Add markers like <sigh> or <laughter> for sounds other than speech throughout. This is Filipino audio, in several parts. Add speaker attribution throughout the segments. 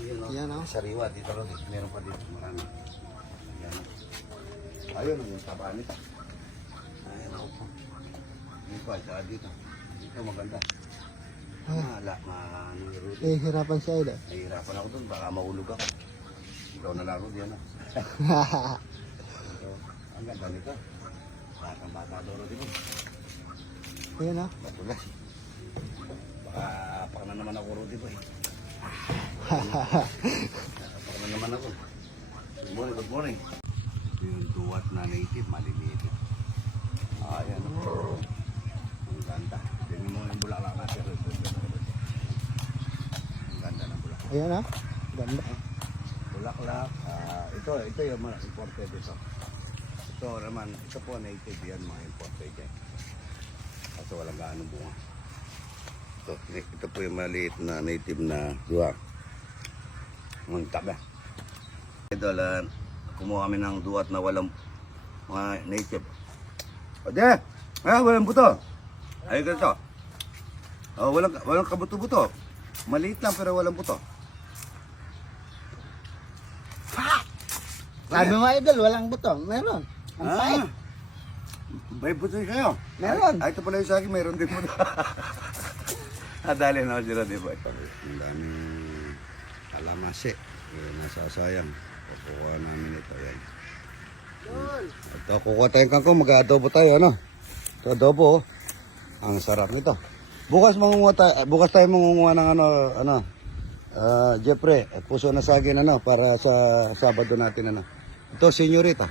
Speaker 1: Yan, oh.
Speaker 2: Yan, oh.
Speaker 1: Sariwa dito rin. Meron pa dito. Marami. Yan. Ayun, yung tabanit. Ayan ako. Dito, ay saka dito. Dito maganda. Mala, maniro.
Speaker 2: Eh, hirapan siya idol.
Speaker 1: Nahihirapan ako dun. Baka mahulog ako. Ikaw na lang ako diyan. ah. <laughs> Ang ganda nito. Batang bata doro dito.
Speaker 2: Ayan ah.
Speaker 1: Matulas. Baka pak na naman ako Rudy boy. pak na naman ako. Good morning, good morning. Yung duwat na native, maliliit. Ayan. Ang ganda. Tingnan mo yung bulaklak natin. Ang ganda ng bulaklak.
Speaker 2: Ayan ah. Ganda.
Speaker 1: Bulaklak. ah, ito, ito yung mga imported ito. Ito naman, ito po native yan mga imported yan. Kaso walang gaano bunga. Ito, ito po yung maliit na native na duwak. Ang tabi. Ito lang, kumuha kami ng duwat na walang mga native. O de, ah, walang buto. Ayun ka ito. Oh, walang, walang kabuto-buto. Maliit lang pero walang buto.
Speaker 2: Sabi mo idol, walang buto. Meron. Ang pait.
Speaker 1: May buto kayo.
Speaker 2: Meron.
Speaker 1: Ay, ito pala yung sa akin, mayroon din buto. <laughs> ah, dali na sila, di ba? Ang daming kalamansi. Eh, nasasayang. Kukuha namin ito. Yan. Ito, kukuha tayong kangkong. Mag-adobo tayo, ano? Ito, adobo. oh. Ang sarap nito. Bukas mangunguha tayo, eh, bukas tayo mangunguha ng ano, ano, ah, Jeffrey, eh, puso na saging, ano, para sa Sabado natin, ano. Ito, senyorita.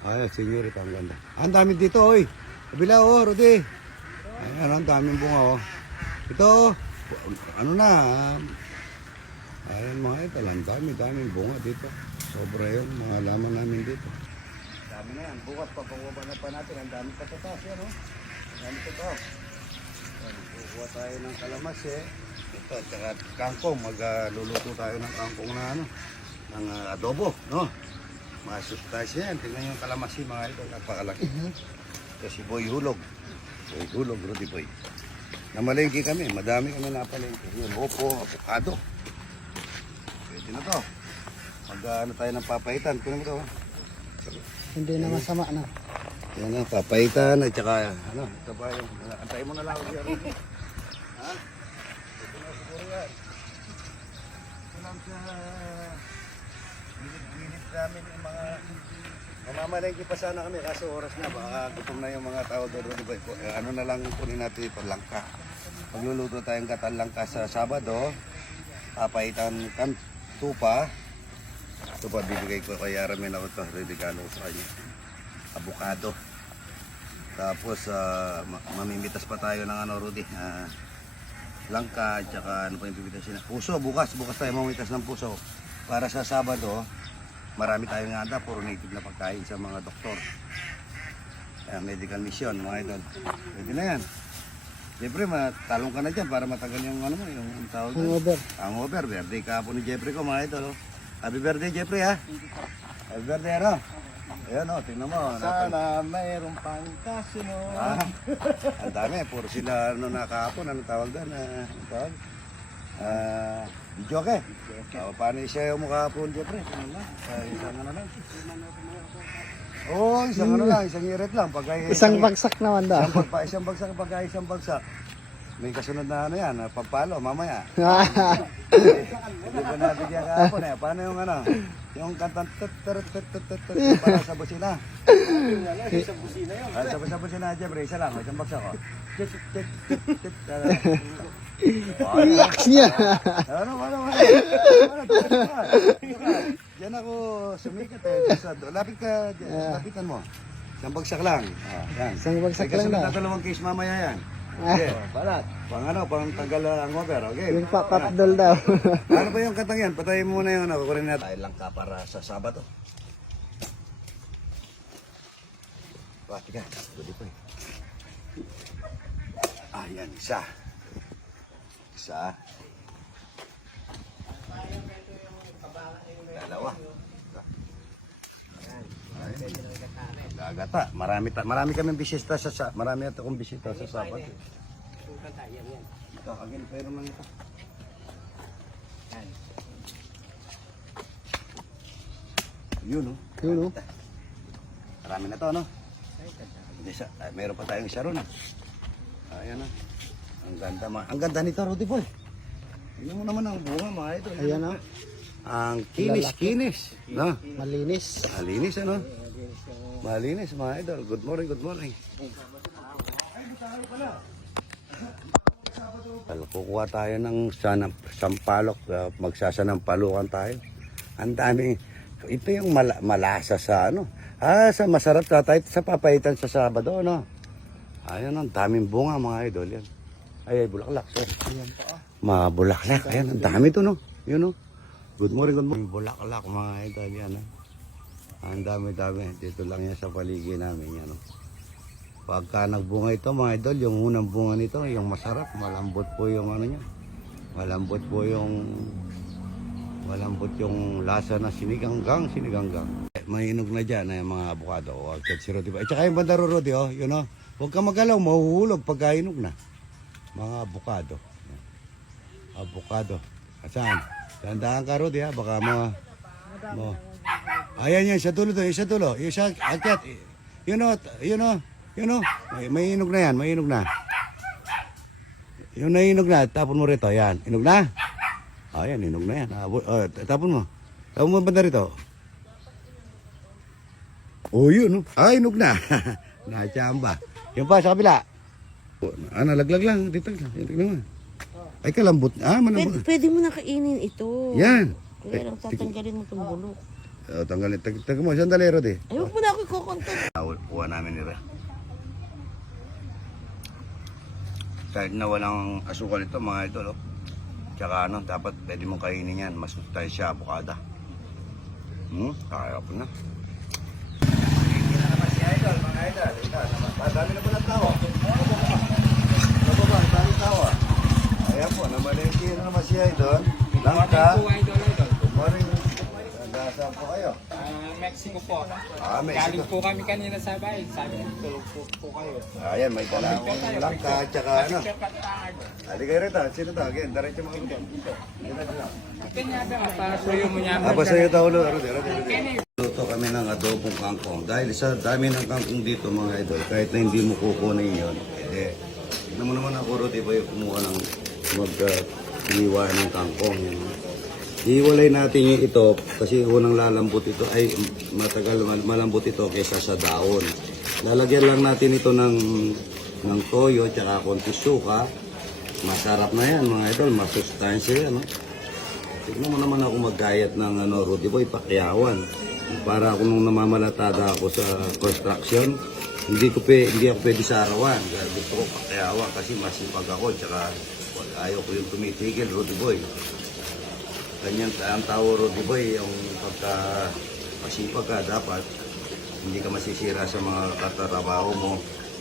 Speaker 1: Ay, senyorita, ang ganda. Ang dami dito, oy. Kabila, oh, Rudy. Ayan, ang daming bunga, oh. Ito, ano na, um, ayan mga ito, ang dami, daming bunga dito. Sobra yun, mga laman namin dito. Dami na yan. Bukas pa, pangubana pa natin. Ang dami pa tatas yan, oh. Ang dami pa to. Ayan, Kukuha tayo ng kalamas, eh. Ito, at saka kangkong. Magluluto tayo ng kangkong na, ano, ng ah, adobo, no? Mga sustansya yan. Tingnan yung kalamansi, mga ito. Napakalaki. Ito si Boy Hulog. Boy Hulog, Rudy Boy. Namalengke kami. Madami kami napalengke. Yun, opo, avocado. Pwede na to. Mag ano tayo ng papaitan. Kunin mo to.
Speaker 2: Hindi na masama na.
Speaker 1: Yan na, papaitan at saka ano, ito pa yung, antayin mo na lang. <laughs> Ha? Ito na siguro yan. Ito lang sa gilid-gilid namin Mamamalengke pa sana kami kaso oras na baka gutom na yung mga tao doon di ba? Eh, Ano na lang kunin natin yung langka. Pagluluto tayong katan langka sa Sabado, papaitan kan tupa. Ito pa bibigay ko kay Aramin ako ito, regalo sa kanya avocado. Tapos ma- mamimitas pa tayo ng ano Rudy, ah, langka at saka ano pa yung pipitasin na puso bukas, bukas tayo mamitas ng puso. Para sa Sabado, marami tayong handa, puro native na pagkain sa mga doktor. Kaya medical mission mga idol. Pwede na yan. Siyempre, matalong ka na dyan para matagal yung ano mo, yung tawag doon.
Speaker 2: Hangover.
Speaker 1: Hangover, birthday kahapon ni Jeffrey ko mga idol. oh. Happy birthday Jeffrey ha. Happy birthday ano. Ayan o, tingnan mo. natan-
Speaker 2: Sana mayroong pang kasino.
Speaker 1: Ah, ang dami, puro sila ano na kahapon, ano tawag doon? Ano tawag? Ah, video ke. Oh, paano siya yung mukha kahapon, Jeffrey? Lang, sa isang ano lang. Oo, oh, isang ano lang, isang irit lang. Pagka,
Speaker 2: Isang bagsak naman daw.
Speaker 1: isang, pagpa, isang bagsak, pagka isang bagsak. May kasunod na ano yan, ah, pagpalo, mamaya. Hindi ko nabigyan kahapon eh. Paano yung ano? Yung kantang tut tut tut tut tut tut para sa busina.
Speaker 2: Sa
Speaker 1: busina yun. Ah, sa, busina, Jeffrey, isa lang. Isang baksa ko. Tut tut tut tut.
Speaker 2: Relax niya.
Speaker 1: Ano, ano, ano? Diyan ako sumikat eh. Sa- Lapit ka, diyan, lapitan mo. Isang bagsak lang. Ah, yan.
Speaker 2: Isang bagsak lang
Speaker 1: na dalawang case mamaya yan. Okay, balat. Pang ano, pang tanggal ang over. Okay.
Speaker 2: Yung papatdol daw.
Speaker 1: Ano ba yung kantang yan? Patayin mo muna yung ano, kukunin natin. Tayo lang ka para sa Sabado. Pati ka, tuloy po eh. Ah, yan, isa. Isa. Dalawa. Gagata. Ah. Marami ta marami kaming bisita sa, sa marami at akong bisita sa Sabat. Ito, again, pero man ito. Yun, no?
Speaker 2: Yun, oh. no? Ah.
Speaker 1: Marami na to, no? Ay, ah, meron pa tayong isa ron. Ayan, no? Ang ganda, ma. Ang ganda nito, Rudy Boy. Tingnan mo naman ang bunga, mga ito.
Speaker 2: Ayan, no?
Speaker 1: Ang kinis-kinis, no?
Speaker 2: Malinis.
Speaker 1: Malinis, ano? Malinis, mga idol. Good morning, good morning. Well, kukuha tayo ng sanap, sampalok, uh, magsasanampalukan tayo. Ang dami. Ito yung mala- malasa sa ano. Ah, sa masarap na tayo sa papaitan sa Sabado, no? Ayan, ang daming bunga, mga idol. Yan. Ay, ay, bulaklak, sorry. Mga bulaklak. Ayan, ang dami to, no? Yun, no? Good morning, good morning. Bulaklak, mga idol. Yan, no? Ang dami-dami. Dito lang yan sa paligid namin, yan, no? Pagka nagbunga ito, mga idol, yung unang bunga nito, yung masarap, malambot po yung ano niya. Malambot po yung malambot yung lasa na siniganggang, siniganggang. Mahinog na dyan ay mga abukado o agad si Rodi. At saka yung bandaro Rodi, oh, yun oh. Huwag ka magalaw, mahuhulog pagka hinog na. Mga abukado. Abukado. Saan? Tandaan ka Rodi ha, baka mga... Mo. Ayan yan, sa dulo to, sa dulo. Yung sa akyat. Yun o, yun o, yun o. May, may hinog na yan, may hinog na. Yung nahinog na, tapon mo rito, yan. Hinog na? Ayan, hinog na yan. Ah, tapon mo. Tapon mo banda rito. Oh, yun. oh. Ah, hinog na. <laughs> Nachamba. Yung pa, sa kabila. Ah, nalaglag lang. Dito lang. Yan, tignan mo. Ay, kalambot. Ah,
Speaker 3: Pwede,
Speaker 1: malambot.
Speaker 3: pwede mo na kainin ito.
Speaker 1: Yan.
Speaker 3: Kaya lang tatanggalin mo itong bulok.
Speaker 1: Oh, tanggalin. Tag, tag mo, sandali, Rodi.
Speaker 3: Ay, huwag mo na ako ikukontot.
Speaker 1: Tawal kuha namin nila. Kahit na walang asukal ito mga idol, oh. Tsaka ano, dapat pwede mong kainin yan. Mas siya abukada. Hmm, kaya ko na. Hindi na naman si idol, mga idol. Ito, naman. Dami na po ng tao. Ano ba, dami tao ah. Ayan po, namalengke na naman si idol. Langka. Good morning. Nagdasaan po kayo.
Speaker 4: Ah, Mexico po.
Speaker 1: Ah,
Speaker 4: Galing
Speaker 1: Mexico.
Speaker 4: po kami kanina sa bahay. Sabi ko, tulog po, po kayo.
Speaker 1: Ayan, may dala akong langka, tsaka ano.
Speaker 4: Kapatag.
Speaker 1: Ali kayo rito, sino to? Again, diretso mga ito. Dito, dito.
Speaker 4: Kanya ba, mapasuyo mo niya.
Speaker 1: Ah, basta yung taulo, ano, dito, dito. Luto kami ng adobong kangkong. Dahil sa dami ng kangkong dito mga idol, kahit na hindi mo kukunin yun, eh, tignan mo naman ako, Rodi, ba yung kumuha ng mag-iwa ng kangkong. Yun. Iwalay natin yung ito kasi unang lalambot ito ay matagal mal- malambot ito kaysa sa daon. Lalagyan lang natin ito ng ng toyo tsaka konti suka. Masarap na yan mga idol, masustansya yan. No? Tignan mo naman ako mag-diet ng ano, Rudy Boy, pakyawan. Para ako nung namamalatada ako sa construction, hindi ko pe, hindi ako pwede sa arawan. Gusto ko pakyawan kasi masipag ako, tsaka ayaw ko yung tumitigil, Rudy Boy. Ganyan ang tao, Rudy Boy, yung pagka masipag ka, dapat hindi ka masisira sa mga katrabaho mo.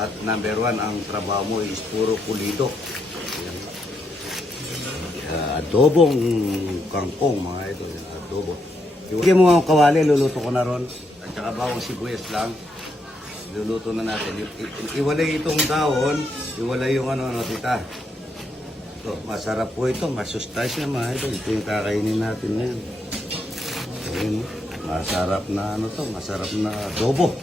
Speaker 1: At number one, ang trabaho mo is puro pulido. Ah, adobong kangkong mga ito, adobo. Bigyan mo ang kawali, luluto ko na ron. At saka bawang sibuyas lang. Luluto na natin. I- iwalay itong dahon, iwalay yung ano, ano, tita. Ito, masarap po ito, masustansya mga ito. Ito yung kakainin natin ngayon. Ayun, masarap na ano to, masarap na adobo.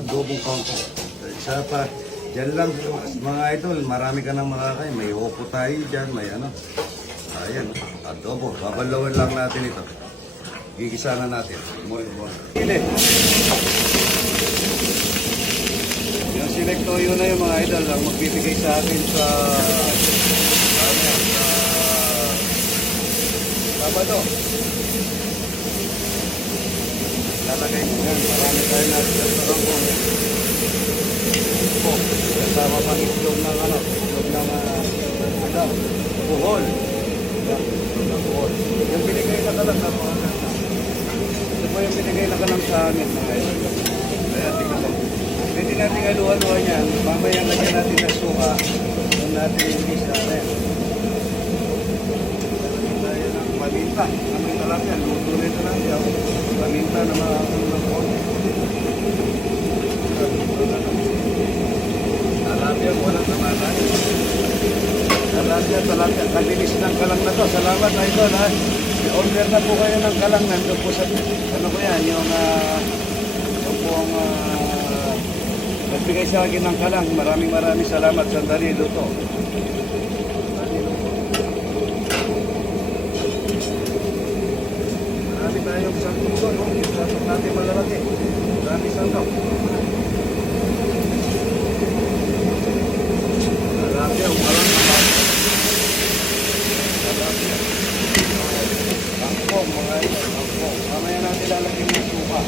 Speaker 1: Adobong kangkong. Isa pa, dyan lang mga idol, marami ka nang makakain. May opo tayo dyan, may ano. Ayan, adobo. Babalawan lang natin ito. Gigisa na natin. Mo, mo. Kili. Yung yun na yung mga idol ang magbibigay sa atin sa ano yan, sa Sabado. Lalagay mo yan. Marami tayo na sa ko. Po, kasama pang itlog ng ano, itlog ng uh, ano, buhol. Ng buhol. Yung binigay na kalang sa mga ito po yung binigay na kalang sa amin. Kaya tingnan mo. Pwede natin haluan-haluan yan. Mamaya lagyan natin ng suka. Doon natin yung natin. Tayo paminta. Ito lang yan? Luto nito lang yan. Paminta na mga ano ng konti. Alapia, walang naman. Alapia. tilapia, tilapia. Kabilis ng kalang na to. Salamat, Idol. Ha? Order na po kayo ng kalang nandun po sa, ano ko yan, yung, ah, yung pong, ah, nagbigay sa akin ng kalang. Maraming maraming salamat. Sandali, luto. Sangkong doon, no? Yung sangkong natin malalaki. Marami sangkong. Marami ang parang naman. Marami. Sangkong, mga ito, sangkong. Mamaya natin lalagyan ng suka.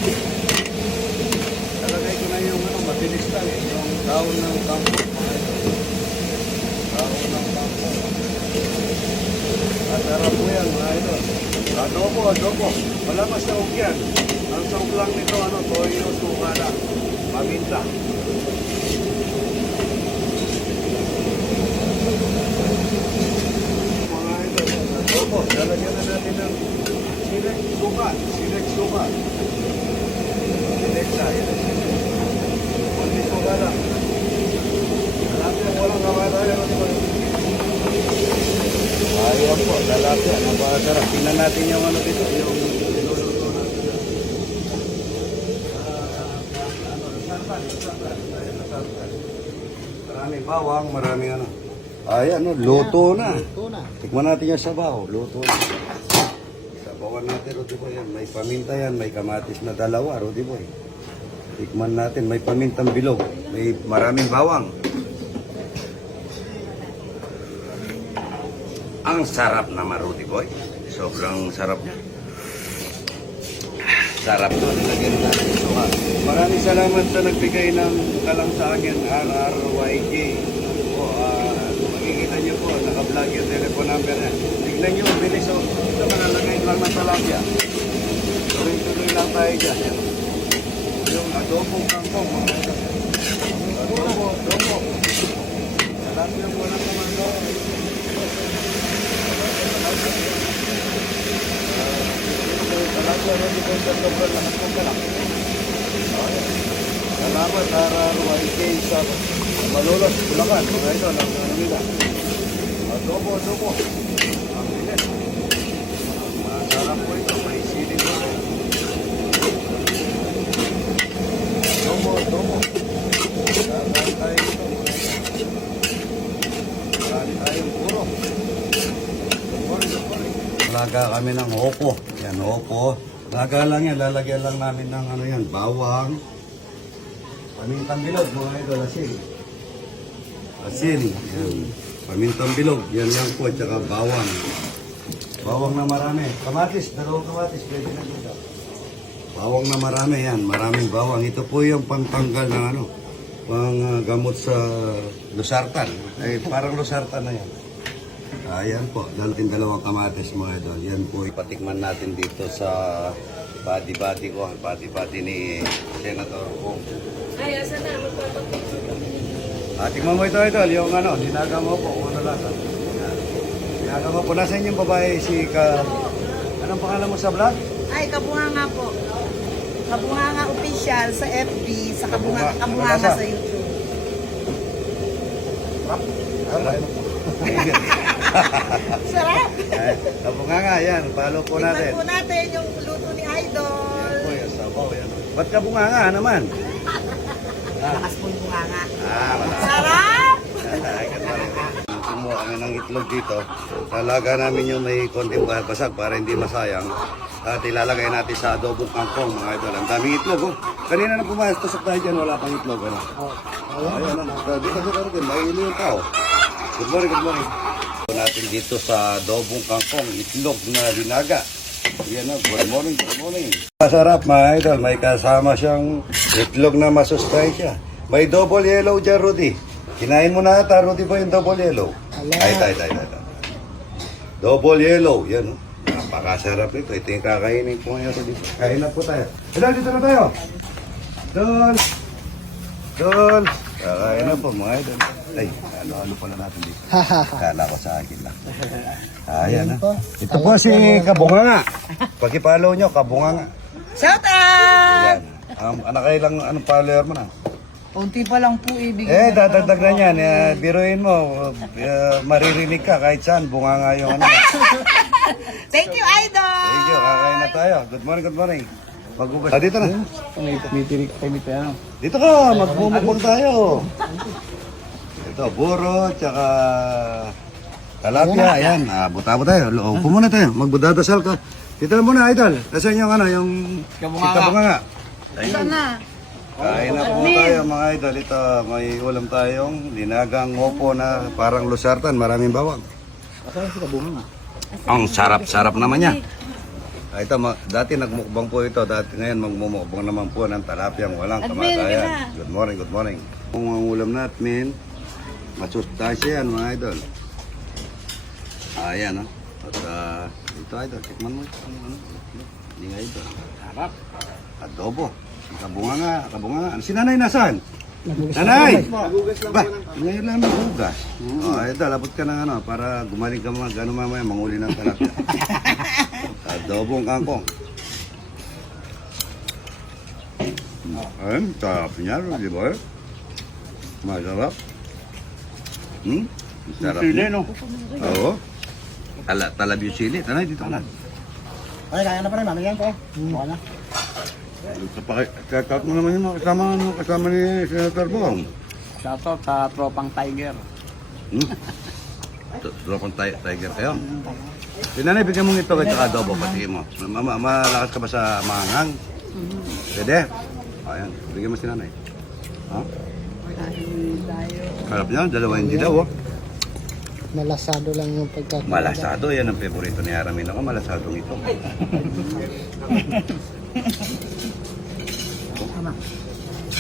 Speaker 1: Lalagay ko na yung ano, matilis lang eh. Yung daon ng sangkong, mga ito. Daon ng sangkong. At sarap po yan, mga ito. Adobo, adobo. Wala pa sa yan. Ang saug lang nito, ano, toyo, suka lang. Paminta. Mga ito, adobo. Lalagyan na natin ng sinek suka. Sinek suka. Sinek sa. Kunti suka lang. Malapit ang walang kamatay. Ba? Ayun po, lalaki. Napakasarap. Tingnan natin yung ano dito. Yung niluluto natin. Maraming bawang, maraming ano. Ayan, no, luto na.
Speaker 2: Ito na.
Speaker 1: Tikman natin yung sabaw. Luto na. Sabawan natin, Rudy Boy. Yan. May paminta yan. May kamatis na dalawa, Rudy Boy. Tikman natin. May pamintang bilog. May maraming bawang. Ang sarap naman, Rudy Boy. Sobrang sarap niya. Sarap to. Nilagyan natin ito. Maraming salamat sa nagbigay ng kalang sa akin, RRYJ. Po, ah, makikita niyo po, naka-vlog yung telephone number niya. Tignan niyo, bilis o. Ito manalagay lang ng talapia. Tuloy-tuloy lang tayo dyan. Yan. Yung adobo kangkong. Adobo, adobo. Talapia mo na kumando. Salamat, RRYK sa Malolos, Bulacan. Mga ito, lang nila. Adobo, adobo. Ang bilis. Masarap po ito. May siling po. Adobo, adobo. Saan tayo ito? Marami tayong puro. Sorry, sorry. Laga kami ng opo. Yan, opo. Laga lang yan. Lalagyan lang namin ng ano yan, bawang. Pamintang bilog, mga idol, asin. Asin. Yan. Pamintang bilog. Yan lang po. Tsaka bawang. Bawang na marami. Kamatis. Dalawang kamatis. Pwede na dito. Bawang na marami yan. Maraming bawang. Ito po yung pantanggal ng ano. Pang ah, gamot sa Losartan. Ay, parang Losartan na yan. Ayan po, dalating dalawang kamatis mga idol. Yan po, ipatikman natin dito sa body-body ko, body-body ni Senator Kong.
Speaker 3: Ay, asa na?
Speaker 1: Ah, tikman mo ito idol, yung ano, dinaga mo po, kung ano lasa. Dinaga mo po, nasa yung babae si Ka... Anong pangalan mo sa vlog?
Speaker 3: Ay, kabunganga po. Kabunganga official sa FB, sa kabunga,
Speaker 1: Kabunga-
Speaker 3: kabunganga sa YouTube. <laughs> Sarap!
Speaker 1: Eh, Kabunga nga, yan, follow po
Speaker 3: Tingnan
Speaker 1: natin.
Speaker 3: po natin yung luto ni Idol.
Speaker 1: Yan po, yung sabaw, yan. Ba't kabunga nga naman? <laughs>
Speaker 3: Lakas po yung bunganga.
Speaker 1: Ah, wala.
Speaker 3: Sarap!
Speaker 1: Ay, ganun. Kumuha kami ng itlog dito. Lalaga namin yung may konting basag para hindi masayang. At ilalagay natin sa adobong kangkong, mga idol. Ang daming itlog, oh. Kanina na pumayas, tusok tayo dyan, wala pang itlog, ano? Ayan, ano. Grabe kasi karoon din, may ilo yung tao. Good morning, good morning. Natin dito sa adobong kangkong, itlog na linaga. Yan na, good morning, good morning. Masarap mga idol, may kasama siyang itlog na masustansya. May double yellow dyan, Rudy. Kinain mo na ata, Rudy ba yung double yellow?
Speaker 2: Ala.
Speaker 1: Ay, tay, tay, tay, tay. Double yellow, yan oh. Napakasarap ito. Ito yung kakainin ko ngayon. Kain na po tayo. Idol, dito na tayo. Idol. Idol. Kakain na po mga idol. Ay, ano-ano pala natin dito. <laughs> Kala ko sa akin lang. Ayan ha. Ito po si Kabunganga. Pag-follow nyo, Kabunganga.
Speaker 3: Shout out!
Speaker 1: Yan. Um, anak kayo lang, anong follower mo na?
Speaker 3: Unti pa lang po ibig.
Speaker 1: Eh, dadagdag na yan. Eh, biruin mo, eh, maririnig ka kahit saan. Bunga nga yung ano. <laughs>
Speaker 3: Thank you, Idol!
Speaker 1: Thank you, kakain na tayo. Good morning, good morning. Magbugas. Ah, dito na.
Speaker 2: May titirik kayo nito yan.
Speaker 1: Dito ka, magmumukbang tayo. Ito, buro, tsaka talapia. Ayan, ah, buta tayo. Upo muna tayo, magbudadasal ka. Dito na muna, idol. Nasaan yung ano, yung
Speaker 4: Kabunganga.
Speaker 1: kabunganga?
Speaker 3: Sana.
Speaker 1: Kain na po tayo mga idol. Ito, may ulam tayong linagang opo na parang lusartan. Maraming bawang. Ang sarap-sarap naman niya. Ah, ito, ma- dati nagmukbang po ito. Dati ngayon magmumukbang naman po ng talapyang walang kamatayan. Good morning, good morning. Kung ang ulam natin, masustansya yan mga idol. Ayan, oh. At ah, ito idol, tikman mo ito. Ano, ano, Hindi nga ito. Sarap. Adobo. Kabunga nga, kabunga nga. Si nanay nasaan? Nanay! Ba, ngayon lang nagugas. Oh, idol, abot ka ng ano, para gumaling ka mga gano'n mamaya, manguli ng talapia. <laughs> Adobong kangkong. Ayun, sarap niya, di ba? Masarap. Hmm? Sarap niya. no? Oo. Tala, talab yung sili. Tanay, dito ka na.
Speaker 2: Ay, kaya na pa rin, mami yan ko. Mukha na.
Speaker 1: Kakat mo naman yung mga kasama, ano, kasama ni Senator Bong.
Speaker 4: Shoutout sa tropang Tiger.
Speaker 1: Hmm? Dropon ti- tiger kayo. Si nanay, bigyan mo ito at saka adobo pati mo. Ma ma malakas ka ba sa mangang? Pwede? Ayan, bigyan mo si nanay. Ha? Harap niya, dalawa hindi daw. Oh.
Speaker 2: Malasado lang yung pagkakain.
Speaker 1: Malasado, yan ang favorito ni Aramin ako, malasadong ito. <laughs>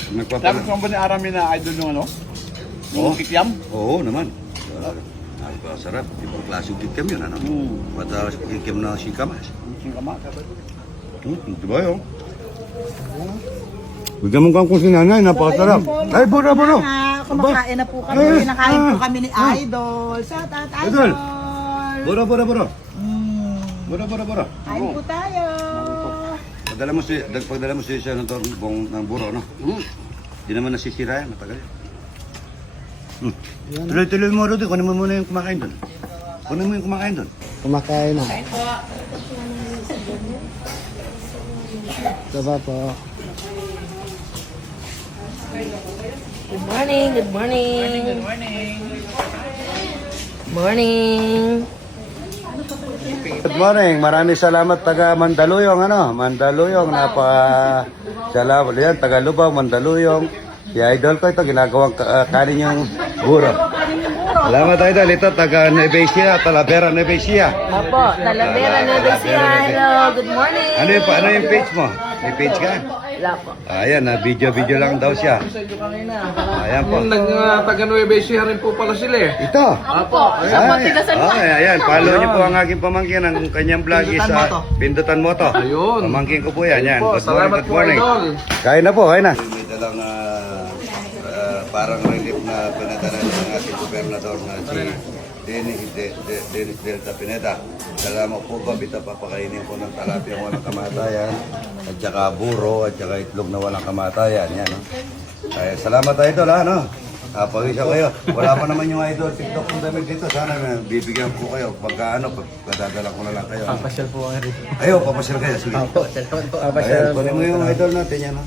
Speaker 1: Nagpapala.
Speaker 4: Tapos mo ba ni Arami na idol nung ano?
Speaker 1: Oo.
Speaker 4: Kikiam?
Speaker 1: Oo naman. Uh, ay, sarap. Ibang klaseng kikim yun, ano?
Speaker 4: Hmm.
Speaker 1: Pata kikim na sikamas.
Speaker 4: Singkamat.
Speaker 1: Hmm, di ba yun? Bigyan mo kang kung si nanay, napakasarap. Ay, bura, bura.
Speaker 3: Ah, kumakain na po kami.
Speaker 1: Eh,
Speaker 3: Nakain po
Speaker 1: ah,
Speaker 3: kami ni Idol. Shout out,
Speaker 1: Idol.
Speaker 3: Idol!
Speaker 1: Bura, bura, bura.
Speaker 3: Mm,
Speaker 1: Bura, bura, bura.
Speaker 3: kain po tayo.
Speaker 1: Pagdala mo si, pagdala mo si Senator Bong ng buro, no? Hmm. Di naman nasisira yan, matagal yan. Hmm. Tuloy-tuloy mo, Rudy. Kunin mo muna yung kumakain doon. Kunin mo yung kumakain doon.
Speaker 2: Kumakain na. Diba po?
Speaker 5: Good morning, good morning. Good morning. Morning.
Speaker 1: Good morning. Maraming salamat taga Mandaluyong ano, Mandaluyong napa salamat yan taga Lubao Mandaluyong. Si Idol ko ito ginagawang uh, kanin yung buro. Salamat Idol ito taga Nevesia, Talavera Nevesia.
Speaker 5: Apo, Talavera Nueva Ecija. Hello, good morning.
Speaker 1: Ano yung ano yung page mo? May page ka?
Speaker 5: Wala po.
Speaker 1: Ayan, na video-video lang daw siya. Ayan po.
Speaker 4: Taga Nueva Ecija rin po pala sila eh.
Speaker 1: Ito.
Speaker 5: Apo, sa po,
Speaker 1: Ay,
Speaker 5: tigasan mo.
Speaker 1: ay, ayan, follow niyo po ang aking pamangkin, ang kanyang vlog is sa Pindutan Moto.
Speaker 4: Ayun.
Speaker 1: Pamangkin ko po yan, yan.
Speaker 4: po,
Speaker 1: Good morning,
Speaker 4: salamat
Speaker 1: good
Speaker 4: po,
Speaker 1: morning. Kain na po, kain na. May dalang ah, ah, parang relief na pinadala ng ating gobernador na si Dennis, De, De, Dennis Delta Pineda. Salamat po ba, bita papakainin po ng talapia walang kamatayan, at saka buro, at saka itlog na walang kamatayan. Yan, no? Kaya salamat idol, ha, no? Ah, pag-isa kayo. Wala pa naman yung idol TikTok kong damit dito. Sana bibigyan ko kayo. Pagka ano, pag dadala ko na lang kayo.
Speaker 2: Papasyal po ang rin.
Speaker 1: Ayo, papasyal kayo. Sige. Ayan, kunin mo yung idol natin yan. ha?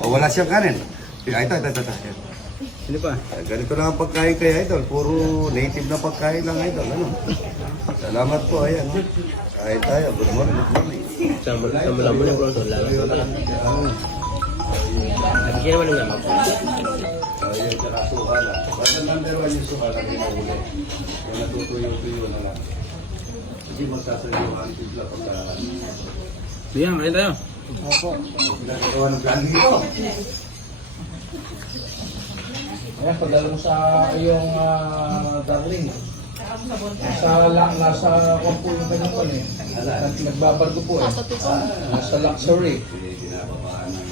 Speaker 1: O, wala siyang kanin. Ito, ito, ito. ito.
Speaker 2: Hindi pa.
Speaker 1: Ah, Ganito lang ang pagkain kay idol. Puro native na pagkain lang idol. Ano? Salamat po. Ayan. Kain tayo. Good morning. Good morning.
Speaker 2: Samula mo na bro. Wala lang. Bigyan naman ng naman.
Speaker 1: Ayun, tsaka sukala. Basta number one yung sukala. Ginahuli. Yung natutuyo-tuyo na lang. Hindi magsasaliw ang tigla pagka...
Speaker 4: Yan, kain tayo.
Speaker 1: Ginagawa ng plan dito.
Speaker 4: Ayan, padala mo sa iyong uh, darling. Nasa, la, nasa kampo yung kanyang pan eh. Nagbabargo po eh. Nasa luxury.
Speaker 1: Hindi, ginagawa ng...